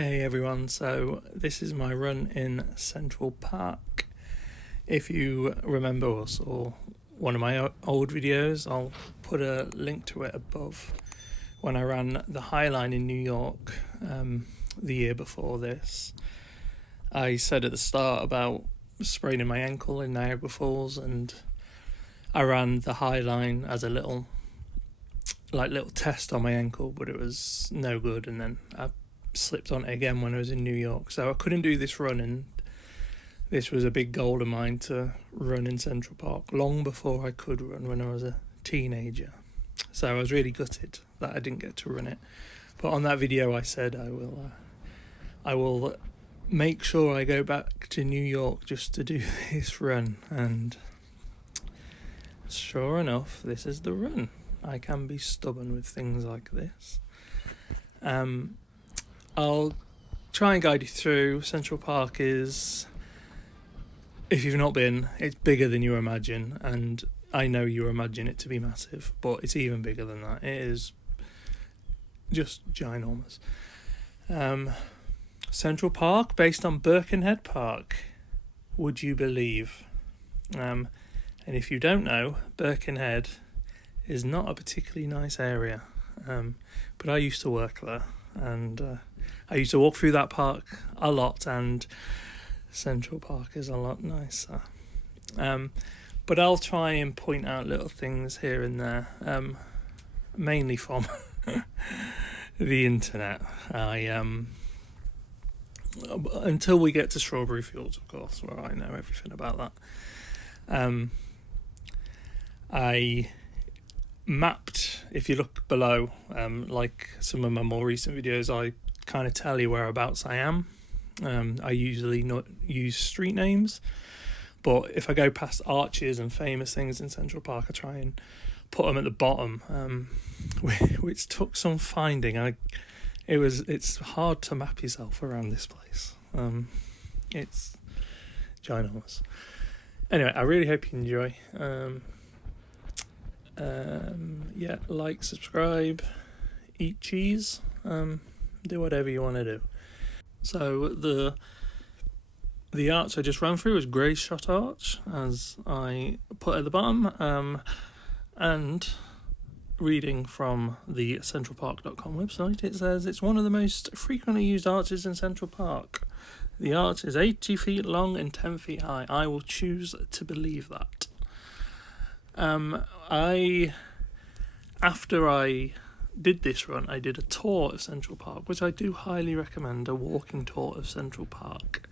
Hey everyone, so this is my run in Central Park. If you remember or saw one of my old videos, I'll put a link to it above. When I ran the High Line in New York the year before this, I said at the start about spraining my ankle in Niagara Falls, and I ran the High Line as a little test on my ankle, but it was no good, and then I slipped on it again when I was in New York, so I couldn't do this run, and this was a big goal of mine to run in Central Park long before I could run when I was a teenager. So I was really gutted that I didn't get to run it, but on that video I said I will make sure I go back to New York just to do this run, and sure enough, this is the run. I can be stubborn with things like this. I'll try and guide you through. Central Park is, if you've not been, it's bigger than you imagine, and I know you imagine it to be massive, but it's even bigger than that. It is just ginormous. Central Park, based on Birkenhead Park, would you believe? And if you don't know, Birkenhead is not a particularly nice area, but I used to work there, and I used to walk through that park a lot, and Central Park is a lot nicer. But I'll try and point out little things here and there, mainly from the internet. Until we get to Strawberry Fields, of course, where I know everything about that. I mapped, if you look below, like some of my more recent videos, I kind of tell you whereabouts I am. I usually not use street names, but if I go past arches and famous things in Central Park, I try and put them at the bottom, which took some finding. It's hard to map yourself around this place. It's ginormous. Anyway, I really hope you enjoy. Like, subscribe, eat cheese, do whatever you want to do. So the arch I just ran through is Gray's Shot Arch, as I put at the bottom, and reading from the centralpark.com website, it says it's one of the most frequently used arches in Central Park. The arch is 80 feet long and 10 feet high. I will choose to believe that. After I did this run, I did a tour of Central Park, which I do highly recommend, a walking tour of Central Park.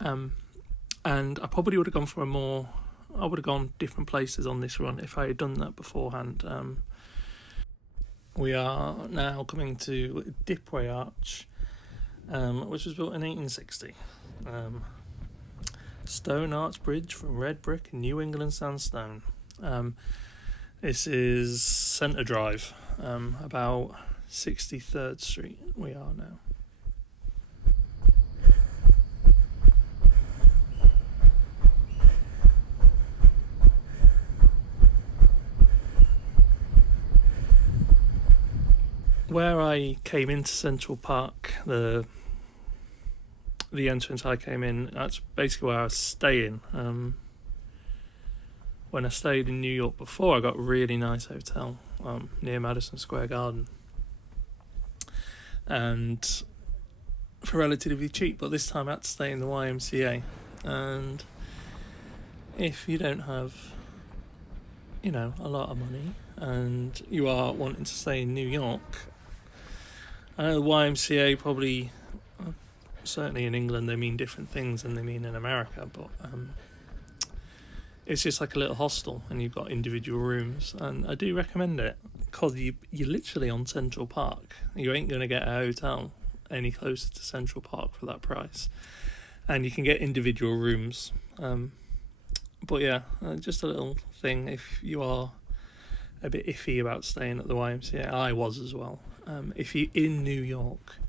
And I probably would have gone I would have gone different places on this run if I had done that beforehand. We are now coming to Dipway Arch, which was built in 1860. Stone arch bridge from red brick and New England sandstone. This is Centre Drive, about 63rd Street we are now. Where I came into Central Park, the entrance I came in, that's basically where I was staying. When I stayed in New York before, I got a really nice hotel near Madison Square Garden, and for relatively cheap, but this time I had to stay in the YMCA. And if you don't have, a lot of money and you are wanting to stay in New York, I know the YMCA probably, certainly in England, they mean different things than they mean in America, but it's just like a little hostel, and you've got individual rooms, and I do recommend it, because you're literally on Central Park. You ain't going to get a hotel any closer to Central Park for that price, and you can get individual rooms. But yeah, just a little thing, if you are a bit iffy about staying at the YMCA, I was as well. If you're in New York,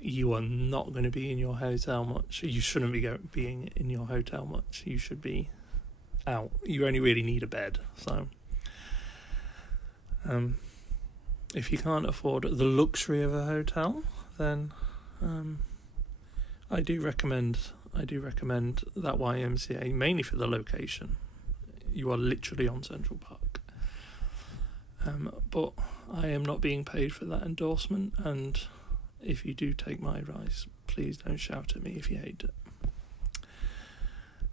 you are not going to be in your hotel much. You shouldn't be being in your hotel much. You should be out. You only really need a bed. So if you can't afford the luxury of a hotel, then I do recommend that YMCA, mainly for the location. You are literally on Central Park. But I am not being paid for that endorsement, and if you do take my advice, please don't shout at me if you hate it.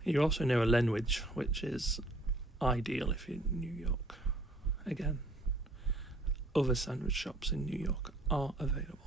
You also know a Lenwich, which is ideal if you're in New York. Again, other sandwich shops in New York are available.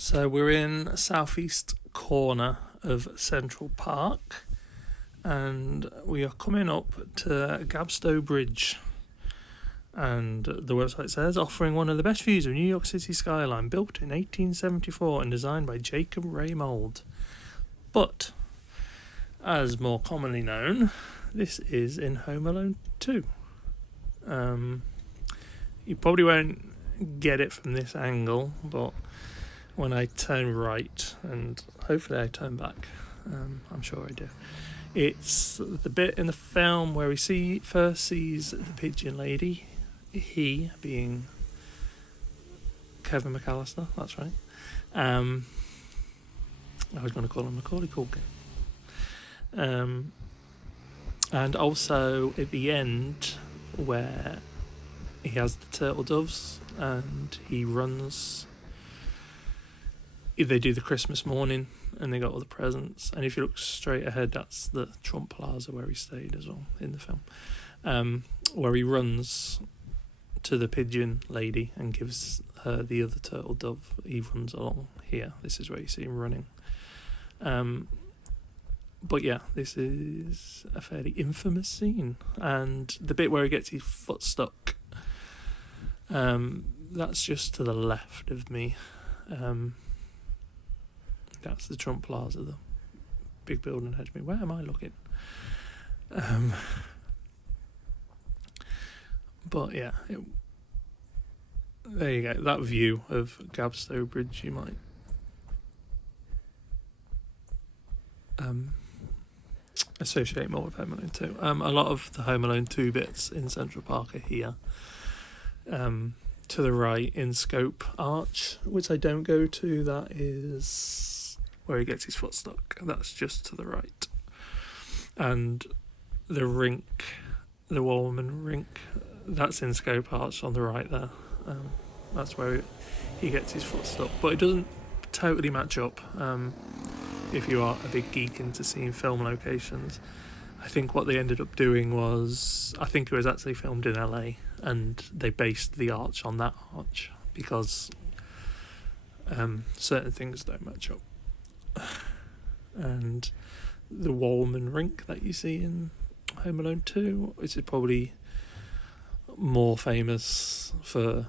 So we're in southeast corner of Central Park, and we are coming up to Gapstow Bridge. And the website says, offering one of the best views of New York City skyline, built in 1874 and designed by Jacob Raymold. But, as more commonly known, this is in Home Alone 2. You probably won't get it from this angle, but when I turn right, and hopefully I turn back, I'm sure I do, it's the bit in the film where he first sees the pigeon lady, he being Kevin McAllister, that's right. I was going to call him Macaulay Culkin. And also at the end where he has the turtle doves and he runs. They do the Christmas morning and they got all the presents, and if you look straight ahead, that's the Trump Plaza where he stayed as well in the film, where he runs to the pigeon lady and gives her the other turtle dove. He runs along here. This is where you see him running. But yeah, this is a fairly infamous scene, and the bit where he gets his foot stuck, that's just to the left of me. That's the Trump Plaza, the big building ahead of me. Where am I looking? But yeah, there you go. That view of Gapstow Bridge, you might associate more with Home Alone 2. A lot of the Home Alone 2 bits in Central Park are here. To the right in Scope Arch, which I don't go to, that is where he gets his foot stuck. That's just to the right. And the rink, the Wollman rink, that's in Scope Arch on the right there. That's where he gets his foot stuck. But it doesn't totally match up. If you are a big geek into seeing film locations, I think what they ended up doing was, I think it was actually filmed in LA, and they based the arch on that arch because certain things don't match up. And the Wollman rink that you see in Home Alone 2, which is probably more famous for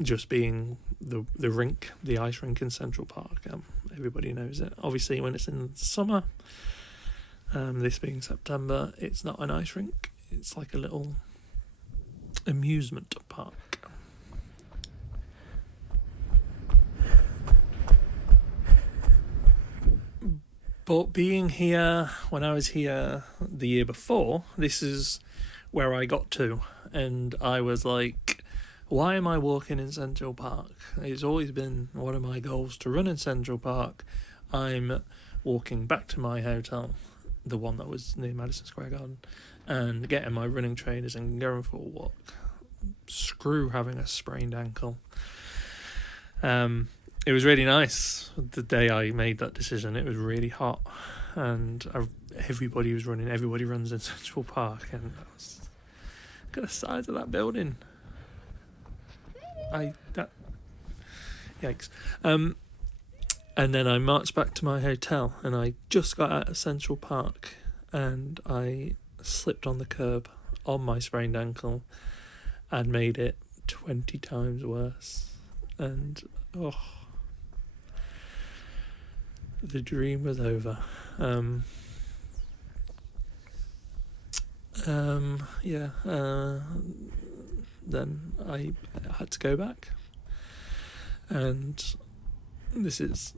just being the rink, the ice rink in Central Park. Everybody knows it. Obviously, when it's in summer, this being September, it's not an ice rink. It's like a little amusement park. But being here, when I was here the year before, this is where I got to. And I was like, why am I walking in Central Park? It's always been one of my goals to run in Central Park. I'm walking back to my hotel, the one that was near Madison Square Garden, and getting my running trainers and going for a walk. screw having a sprained ankle. It was really nice the day I made that decision. It was really hot, and everybody was running. Everybody runs in Central Park, and I was, look at the size of that building. Yikes. And then I marched back to my hotel, and I just got out of Central Park, and I slipped on the curb on my sprained ankle and made it 20 times worse. And the dream was over. Then I had to go back, and this is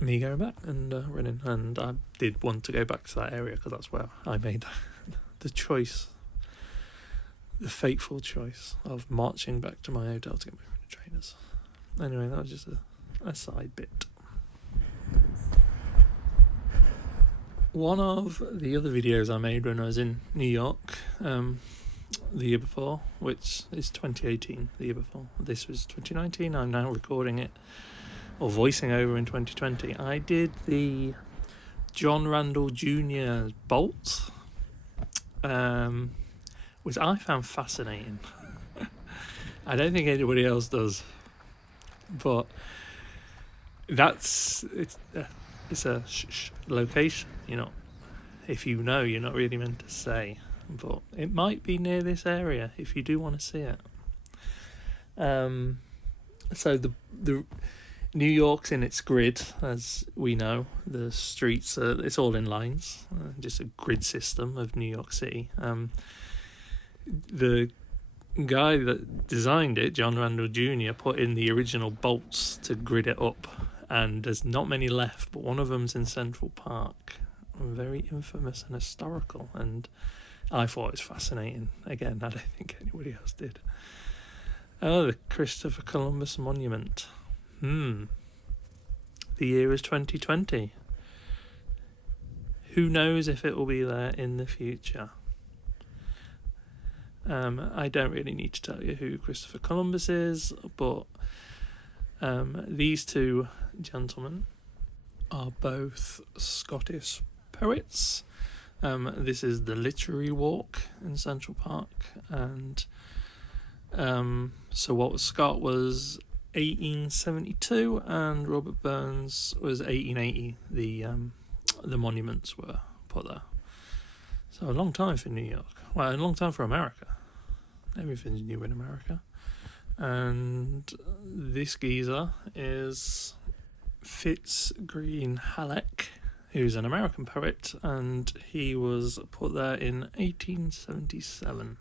me going back and running. And I did want to go back to that area because that's where I made the choice, the fateful choice of marching back to my hotel to get my running trainers. Anyway, that was just a side bit. One of the other videos I made when I was in New York the year before, which is 2018, the year before. This was 2019. I'm now recording it or voicing over in 2020. I did the John Randall Jr. bolt, which I found fascinating. I don't think anybody else does, but it's a location, if you know, you're not really meant to say, but it might be near this area if you do want to see it. So the New York's in its grid, as we know. The streets it's all in lines, just a grid system of New York City. The guy that designed it, John Randall Jr., put in the original bolts to grid it up, and there's not many left, but one of them's in Central Park. Very infamous and historical, and I thought it was fascinating. Again, I don't think anybody else did. Oh, the Christopher Columbus Monument. The year is 2020. Who knows if it will be there in the future? I don't really need to tell you who Christopher Columbus is, but these two gentlemen are both Scottish poets. This is the Literary Walk in Central Park, and so Walter Scott was 1872 and Robert Burns was 1880. The monuments were put there. So a long time for New York. Well, a long time for America. Everything's new in America. And this geezer is Fitz Green Halleck, who's an American poet, and he was put there in 1877.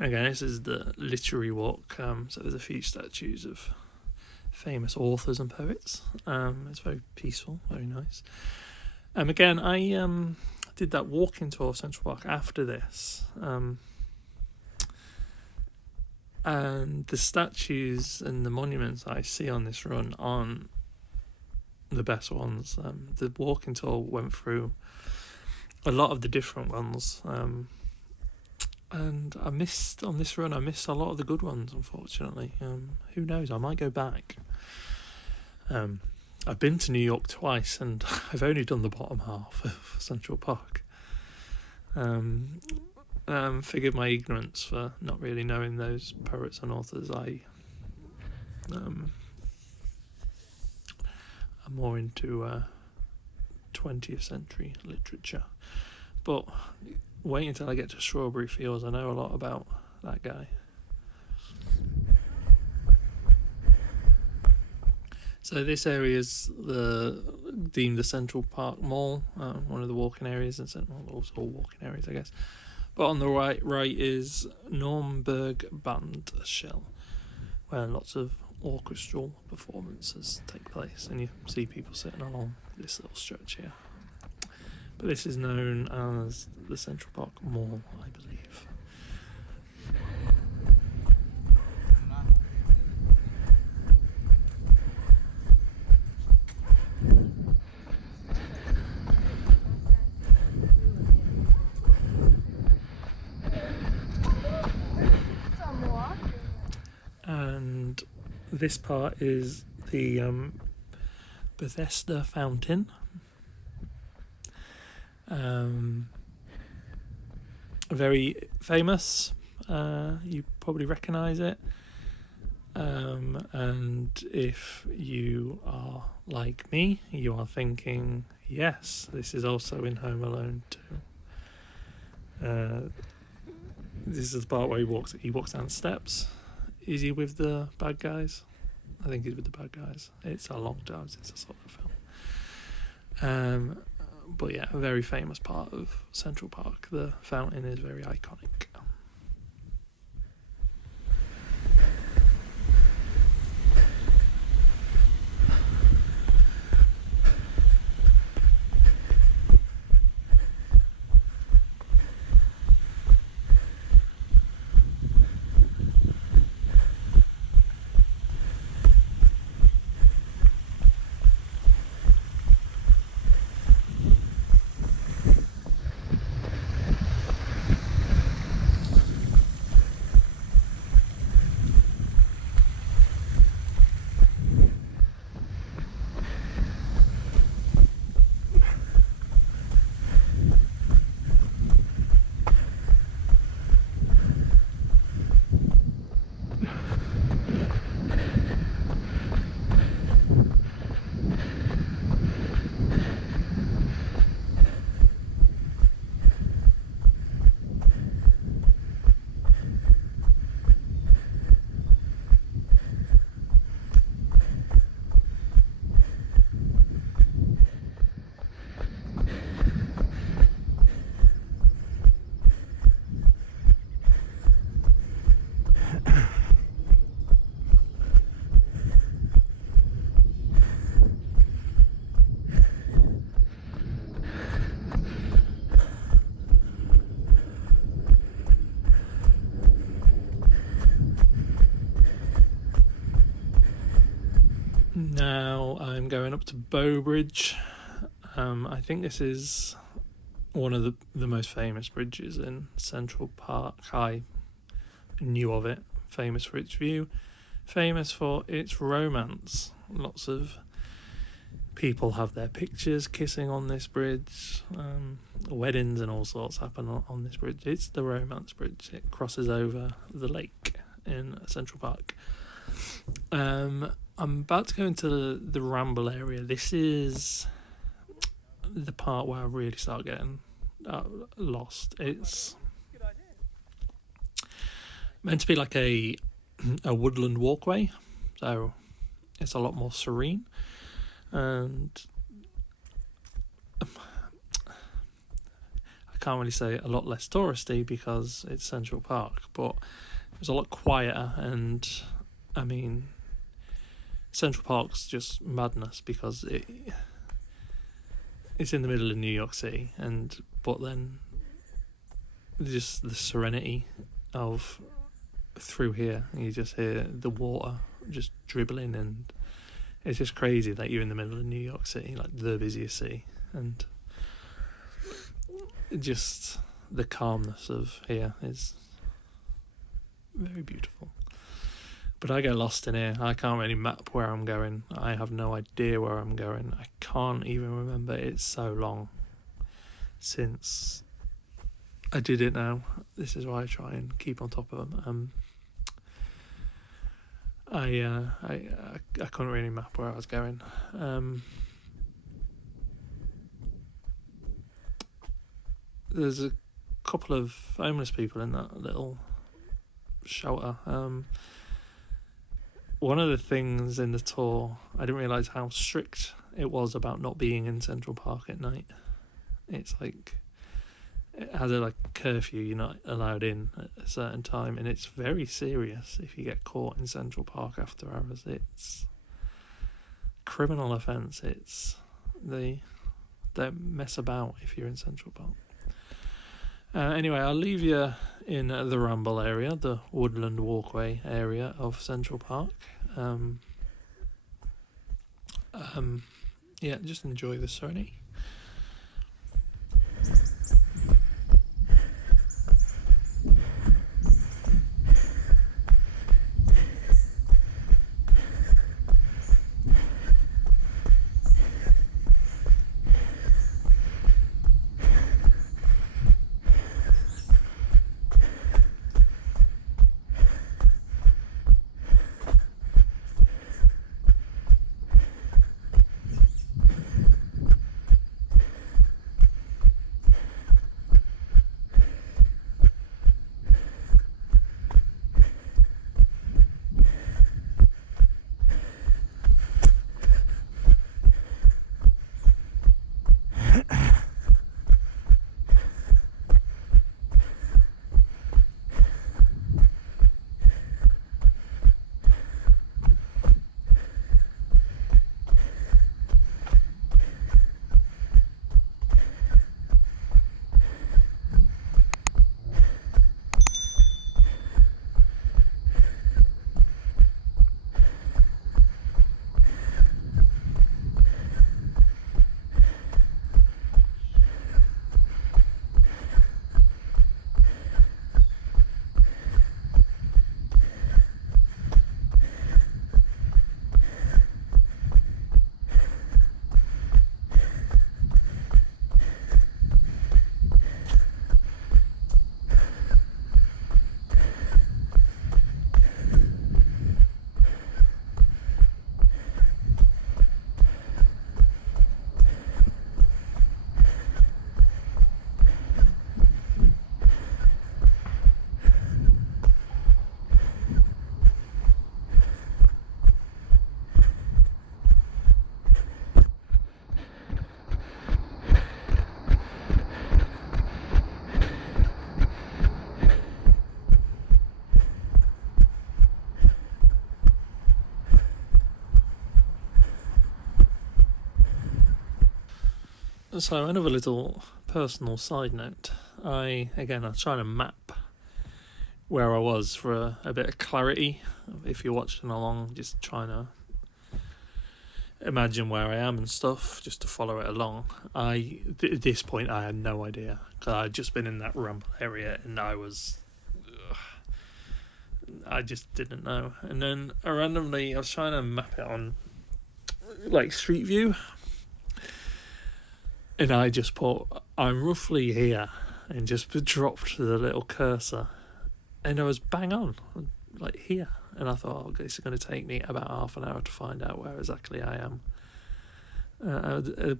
Again, this is the Literary Walk, so there's a few statues of famous authors and poets. It's very peaceful, very nice. Again, I did that walking tour of Central Park after this, and the statues and the monuments I see on this run aren't the best ones. The walking tour went through a lot of the different ones, and I missed a lot of the good ones, unfortunately. Who knows, I might go back. I've been to New York twice, and I've only done the bottom half of Central Park. Forgive my ignorance for not really knowing those poets and authors. I'm more into 20th century literature. But wait until I get to Strawberry Fields. I know a lot about that guy. So this area is deemed the Central Park Mall, one of the walking areas, and also all walking areas, I guess. But on the right is Naumburg Bandshell, where lots of orchestral performances take place, and you see people sitting along this little stretch here. But this is known as the Central Park Mall, I believe. this part is the Bethesda fountain. Very famous. You probably recognise it. And if you are like me, you are thinking, yes, this is also in Home Alone 2. This is the part where he walks down the steps. Is he with the bad guys? I think he's with the bad guys. It's a long time since I saw that film. But yeah, a very famous part of Central Park. The fountain is very iconic. Now I'm going up to Bow Bridge. I think this is one of the most famous bridges in Central Park. I knew of it. Famous for its view, famous for its romance. Lots of people have their pictures kissing on this bridge. Weddings and all sorts happen on this bridge. It's the romance bridge. It crosses over the lake in Central Park. I'm about to go into the ramble area. This is the part where I really start getting lost. It's meant to be like a woodland walkway, so it's a lot more serene, and I can't really say a lot less touristy because it's Central Park, but it was a lot quieter. And I mean, Central Park's just madness because it's in the middle of New York City, but then just the serenity of through here, you just hear the water just dribbling, and it's just crazy that you're in the middle of New York City, like the busiest city, and just the calmness of here is very beautiful. But I get lost in here. I can't really map where I'm going. I have no idea where I'm going. I can't even remember. It's so long since I did it now. This is why I try and keep on top of them. I couldn't really map where I was going. There's a couple of homeless people in that little shelter. One of the things in the tour, I didn't realise how strict it was about not being in Central Park at night. It's like, it has a curfew, you're not allowed in at a certain time, and it's very serious if you get caught in Central Park after hours. It's criminal offence. They mess about if you're in Central Park. Anyway, I'll leave you in the ramble area, the woodland walkway area of Central Park. Yeah, just enjoy the serenity. So another little personal side note. I was trying to map where I was for a bit of clarity. If you're watching along, just trying to imagine where I am and stuff, just to follow it along. At this point, I had no idea, because I'd just been in that ramble area, and I just didn't know. And then randomly, I was trying to map it on like Street View, and I just put, I'm roughly here, and just dropped the little cursor, and I was bang on, like here. And I thought, oh, this is going to take me about half an hour to find out where exactly I am. I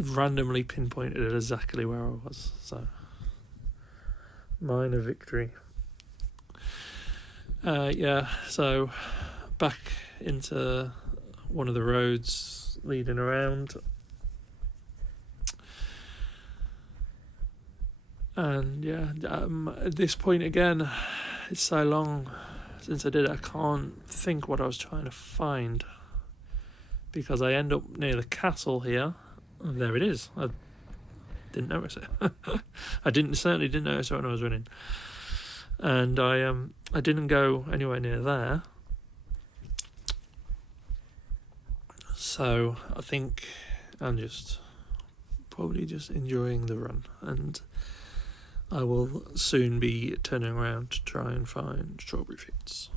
randomly pinpointed exactly where I was, so minor victory. So back into one of the roads leading around, and at this point again, it's so long since I did it, I can't think what I was trying to find, because I end up near the castle here. Oh, there it is. I didn't notice it. I certainly didn't notice it when I was running, and I didn't go anywhere near there. So I think I'm probably just enjoying the run, and I will soon be turning around to try and find strawberry fields.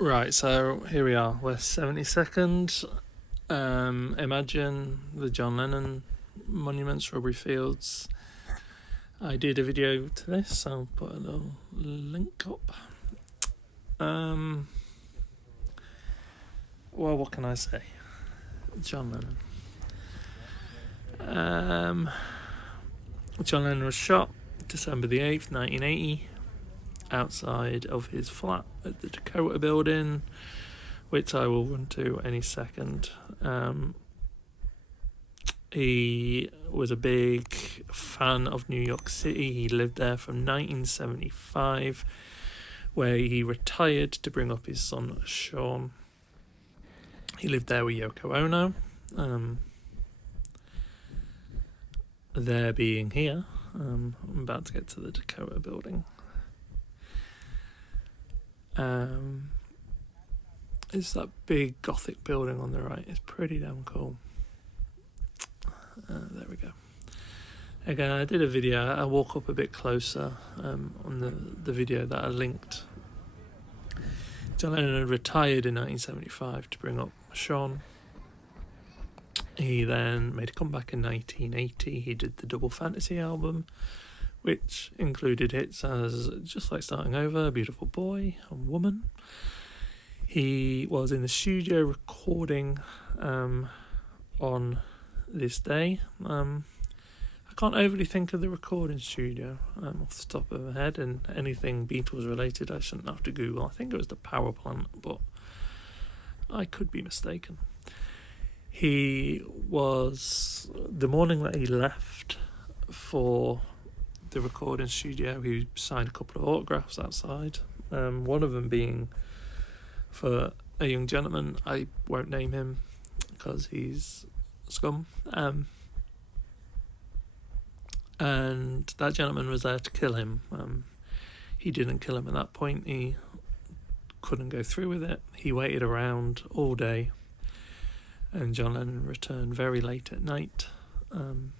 Right, so here we are. We're 72nd. Imagine the John Lennon Monument, Strawberry Fields. I did a video to this, I'll put a little link up. Well, what can I say? John Lennon. John Lennon was shot December the 8th, 1980, outside of his flat at the Dakota building, which I will run to any second. He was a big fan of New York City. He lived there from 1975, where he retired to bring up his son Sean. He lived there with Yoko Ono. There being here, I'm about to get to the Dakota building. It's that big Gothic building on the right. It's pretty damn cool. There we go. Again, I did a video. I walk up a bit closer on the video that I linked. John Lennon had retired in 1975 to bring up Sean. He then made a comeback in 1980. He did the Double Fantasy album, which included hits as Just Like Starting Over, Beautiful Boy, and Woman. He was in the studio recording on this day. I can't overly think of the recording studio off the top of my head, and anything Beatles related I shouldn't have to Google. I think it was the power plant, but I could be mistaken. He was, the morning that he left for the recording studio, he signed a couple of autographs outside, one of them being for a young gentleman. I won't name him because he's scum, and that gentleman was there to kill him. He didn't kill him at that point. He couldn't go through with it. He waited around all day, and John Lennon returned very late at night, and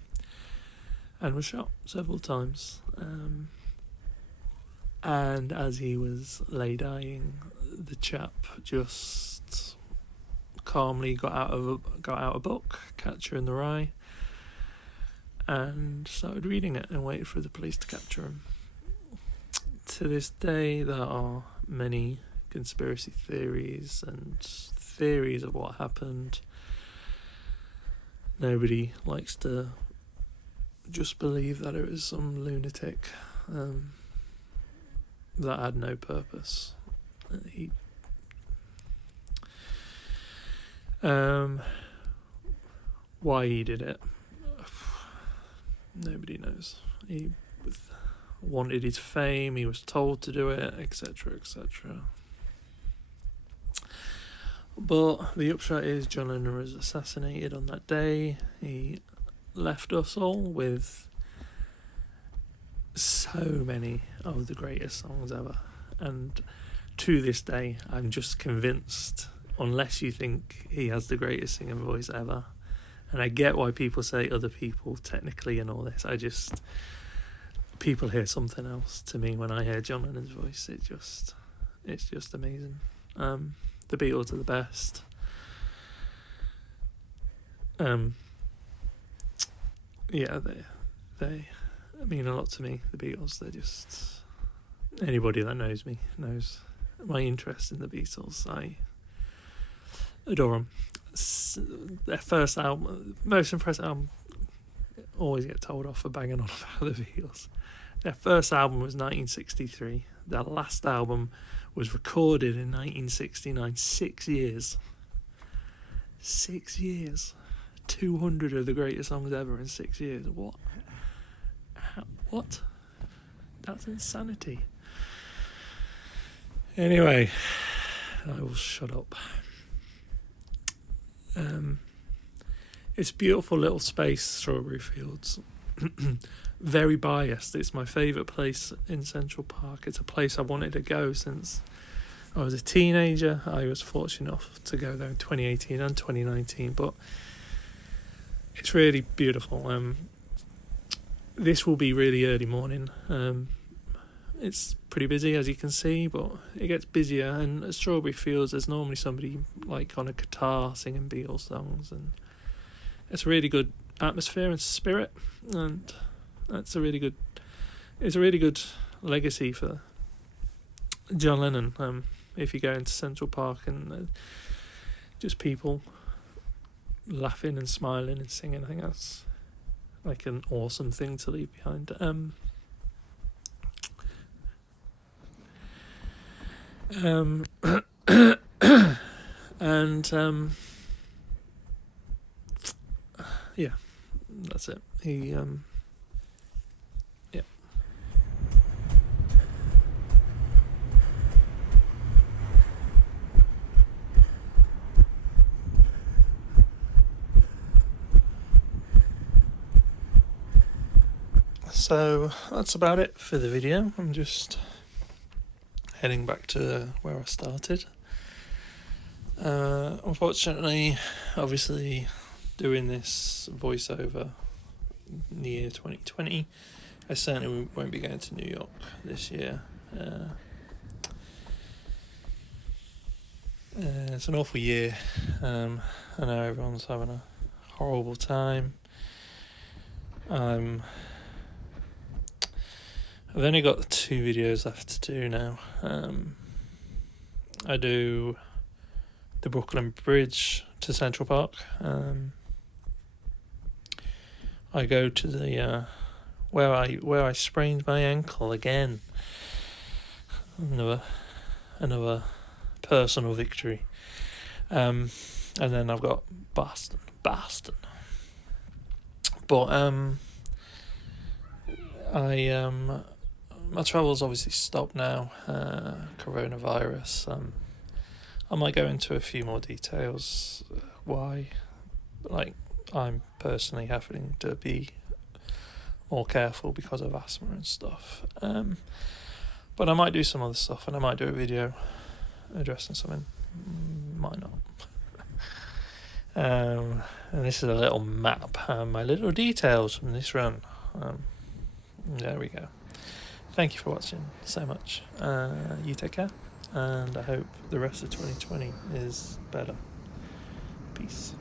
was shot several times. And as he was lay dying, the chap just calmly got out a book, Catcher in the Rye, and started reading it and waited for the police to capture him. To this day, there are many conspiracy theories and theories of what happened. Nobody likes to just believe that it was some lunatic that had no purpose. Why he did it, nobody knows. He wanted his fame, he was told to do it, etc, etc. But the upshot is John Lennon was assassinated on that day. He left us all with so many of the greatest songs ever, and to this day I'm just convinced, unless you think he has the greatest singing voice ever, and I get why people say other people technically and all this, people hear something else. To me, when I hear John Lennon's voice, it's just amazing. The Beatles are the best. Yeah, they mean a lot to me, the Beatles. They're just, anybody that knows me knows my interest in the Beatles. I adore them. Their first album, most impressive album, always get told off for banging on about the Beatles. Their first album was 1963. Their last album was recorded in 1969. 6 years. 6 years. 200 of the greatest songs ever in 6 years. What? What? That's insanity. Anyway, I will shut up. It's a beautiful little space, Strawberry Fields. Very biased. It's my favourite place in Central Park. It's a place I wanted to go since I was a teenager. I was fortunate enough to go there in 2018 and 2019, but it's really beautiful. This will be really early morning. it's pretty busy, as you can see, but it gets busier. And at Strawberry Fields, there's normally somebody like on a guitar singing Beatles songs, and it's a really good atmosphere and spirit, and it's a really good legacy for John Lennon. If you go into Central Park and just people laughing and smiling and singing, I think that's like an awesome thing to leave behind. And yeah, that's it. He yeah. So that's about it for the video. I'm just heading back to where I started. Unfortunately, obviously, doing this voiceover in the year 2020, I certainly won't be going to New York this year. It's an awful year. I know everyone's having a horrible time. I've only got 2 videos left to do now. I do the Brooklyn Bridge to Central Park. I go to the where I sprained my ankle again. Another personal victory. And then I've got Boston. But my travel's obviously stopped now. Coronavirus. I might go into a few more details why, like, I'm personally having to be more careful because of asthma and stuff. But I might do some other stuff, and I might do a video addressing something. Might not. And this is a little map, my little details from this run. There we go. Thank you for watching so much. You take care, and I hope the rest of 2020 is better. Peace.